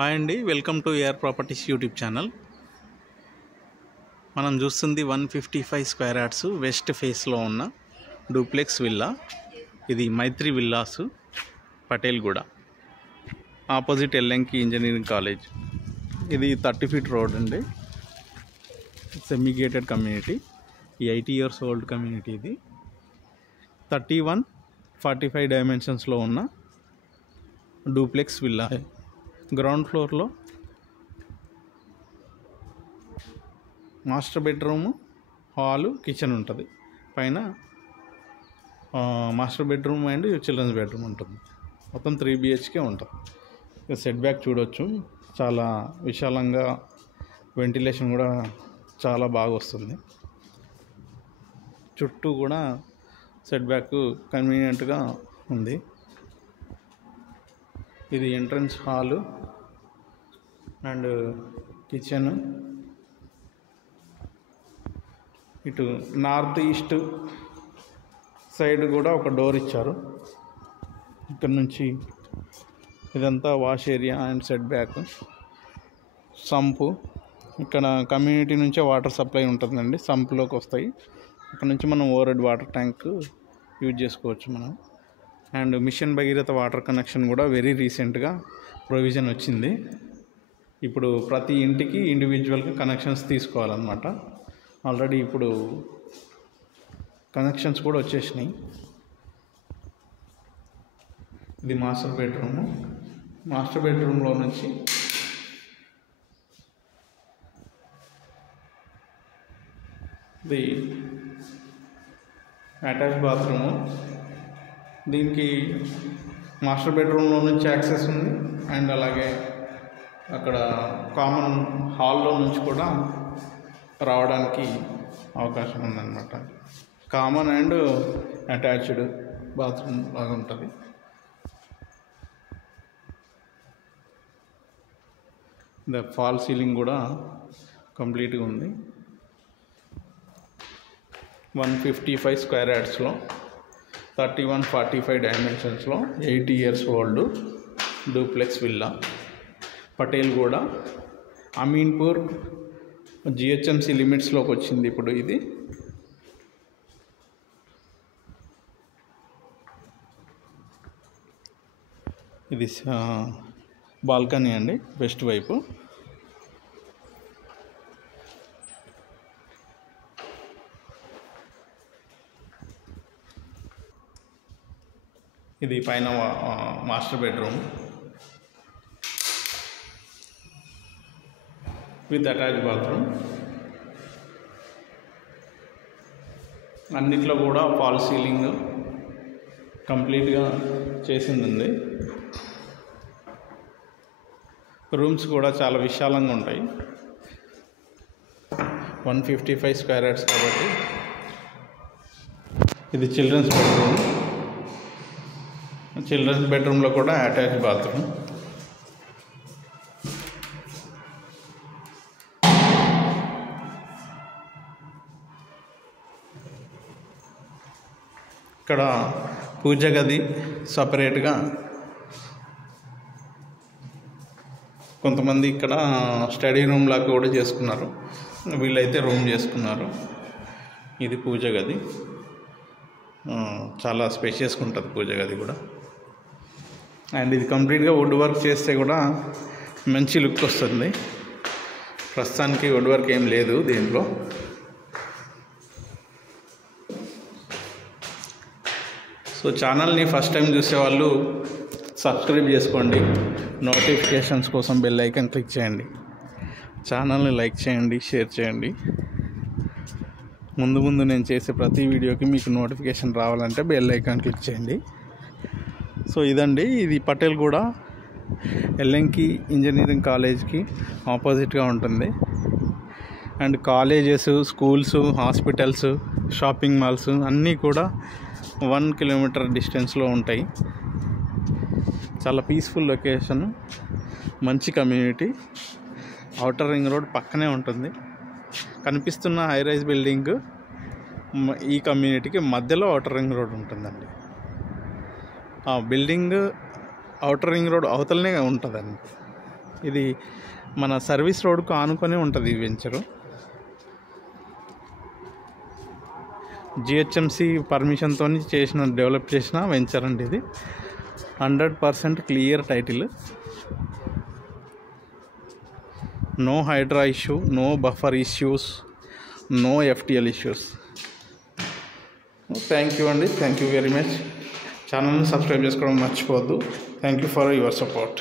Hi అండి, welcome to AR properties YouTube channel. మనం చూస్తుంది 155 స్క్వేర్ యార్డ్స్ వెస్ట్ ఫేస్లో ఉన్న డూప్లెక్స్ విల్లా. ఇది మైత్రి విల్లాస్, పటేల్గూడ, ఆపోజిట్ ఎల్ఎంకి ఇంజనీరింగ్ కాలేజ్. ఇది 30 ఫీట్ రోడ్ అండి. Semi gated community. ఈ 80 ఇయర్స్ ఓల్డ్ కమ్యూనిటీ. ఇది 31-45 డైమెన్షన్స్లో ఉన్న డూప్లెక్స్ విల్లా. గ్రౌండ్ ఫ్లోర్లో మాస్టర్ బెడ్రూము, హాలు, కిచెన్ ఉంటుంది. పైన master bedroom and children's bedroom ఉంటుంది. మొత్తం 3 BHK ఉంటుంది. సెట్ బ్యాక్ చూడవచ్చు, చాలా విశాలంగా, వెంటిలేషన్ కూడా చాలా బాగా వస్తుంది. చుట్టూ కూడా సెట్ బ్యాక్ కన్వీనియంట్గా ఉంది. ఇది ఎంట్రన్స్ హాలు అండ్ కిచెన్. ఇటు నార్త్ ఈస్ట్ సైడ్ కూడా ఒక డోర్ ఇచ్చారు. ఇక్కడ నుంచి ఇదంతా wash area and set back. Sump ఇక్కడ కమ్యూనిటీ నుంచే వాటర్ సప్లై ఉంటుందండి. సంపులోకి వస్తాయి. ఇక్కడ నుంచి మనం over head water tank use చేసుకోవచ్చు మనం. And mission Bhagiratha water connection కూడా వెరీ రీసెంట్గా ప్రొవిజన్ వచ్చింది. ఇప్పుడు ప్రతి ఇంటికి ఇండివిజువల్గా కనెక్షన్స్ తీసుకోవాలన్నమాట. ఆల్రెడీ ఇప్పుడు కనెక్షన్స్ కూడా వచ్చేసినాయి. ఇది మాస్టర్ బెడ్రూము. మాస్టర్ బెడ్రూమ్లో నుంచి ఇది అటాచ్ బాత్రూము. దీనికి మాస్టర్ బెడ్రూమ్లో నుంచి యాక్సెస్ ఉంది అండ్ అలాగే అక్కడ కామన్ హాల్లో నుంచి కూడా రావడానికి అవకాశం ఉందన్నమాట. కామన్ అండ్ అటాచ్డ్ బాత్రూమ్ లాగా ఉంటుంది. ఫాల్ సీలింగ్ కూడా కంప్లీట్గా ఉంది. 155 స్క్వేర్ యార్డ్స్లో 31-45 డైమెన్షన్స్లో 80 years old duplex villa, Patelguda, Ameenpur GHMC లిమిట్స్లోకి వచ్చింది ఇప్పుడు. ఇది బాల్కనీ అండి, వెస్ట్ వైపు. ఇది పైన master bedroom with attach bathroom. అన్నిట్లో కూడా ఫాల్ సీలింగ్ కంప్లీట్గా చేసింది. రూమ్స్ కూడా చాలా విశాలంగా ఉంటాయి. 155 స్క్వేర్ యార్డ్స్ కాబట్టి. ఇది చిల్డ్రన్స్ బెడ్రూమ్. చిల్డ్రన్స్ బెడ్రూమ్లో కూడా అటాచ్ బాత్రూమ్. ఇక్కడ పూజ గది సపరేట్గా. కొంతమంది ఇక్కడ స్టడీ రూమ్ లాగా కూడా చేసుకున్నారు. వీళ్ళైతే రూమ్ చేసుకున్నారు. ఇది పూజ గది. చాలా స్పేషియస్గా ఉంటుంది పూజ గది కూడా. అండ్ ఇది కంప్లీట్గా వుడ్ వర్క్ చేస్తే కూడా మంచి లుక్ వస్తుంది. ప్రస్తుతానికి వుడ్ వర్క్ ఏం లేదు దీంట్లో. సో ఛానల్ని ఫస్ట్ టైం చూసేవాళ్ళు సబ్స్క్రైబ్ చేసుకోండి. నోటిఫికేషన్స్ కోసం బెల్ ఐకాన్ క్లిక్ చేయండి. ఛానల్ని లైక్ చేయండి, షేర్ చేయండి. ముందు నేను చేసే ప్రతి వీడియోకి మీకు నోటిఫికేషన్ రావాలంటే బెల్ ఐకాన్ క్లిక్ చేయండి. సో ఇదండి, ఇది పటేల్గూడ ఎల్ఎంకి ఇంజనీరింగ్ కాలేజ్కి ఆపోజిట్గా ఉంటుంది. And colleges, schools, hospitals, shopping malls అన్నీ కూడా 1 కిలోమీటర్ డిస్టెన్స్లో ఉంటాయి. చాలా పీస్ఫుల్ లొకేషన్, మంచి కమ్యూనిటీ. ఔటర్ రింగ్ రోడ్ పక్కనే ఉంటుంది. కనిపిస్తున్న హై రైజ్ బిల్డింగ్ ఈ కమ్యూనిటీకి మధ్యలో ఔటర్ రింగ్ రోడ్ ఉంటుందండి. ఆ బిల్డింగ్ ఔటర్ రింగ్ రోడ్ అవతలనే ఉంటుందండి. ఇది మన సర్వీస్ రోడ్కు ఆనుకొని ఉంటుంది ఈ వెంచరు. జిహెచ్ఎంసి పర్మిషన్తో డెవలప్ చేసిన వెంచర్ అండి ఇది. 100% clear title, no Hydraa issue, no buffer issues, no FTL issues. Thank you అండి, థ్యాంక్ యూ వెరీ మచ్. ఛానల్ని సబ్స్క్రైబ్ చేసుకోవడం మర్చిపోవద్దు. Thank you for your support.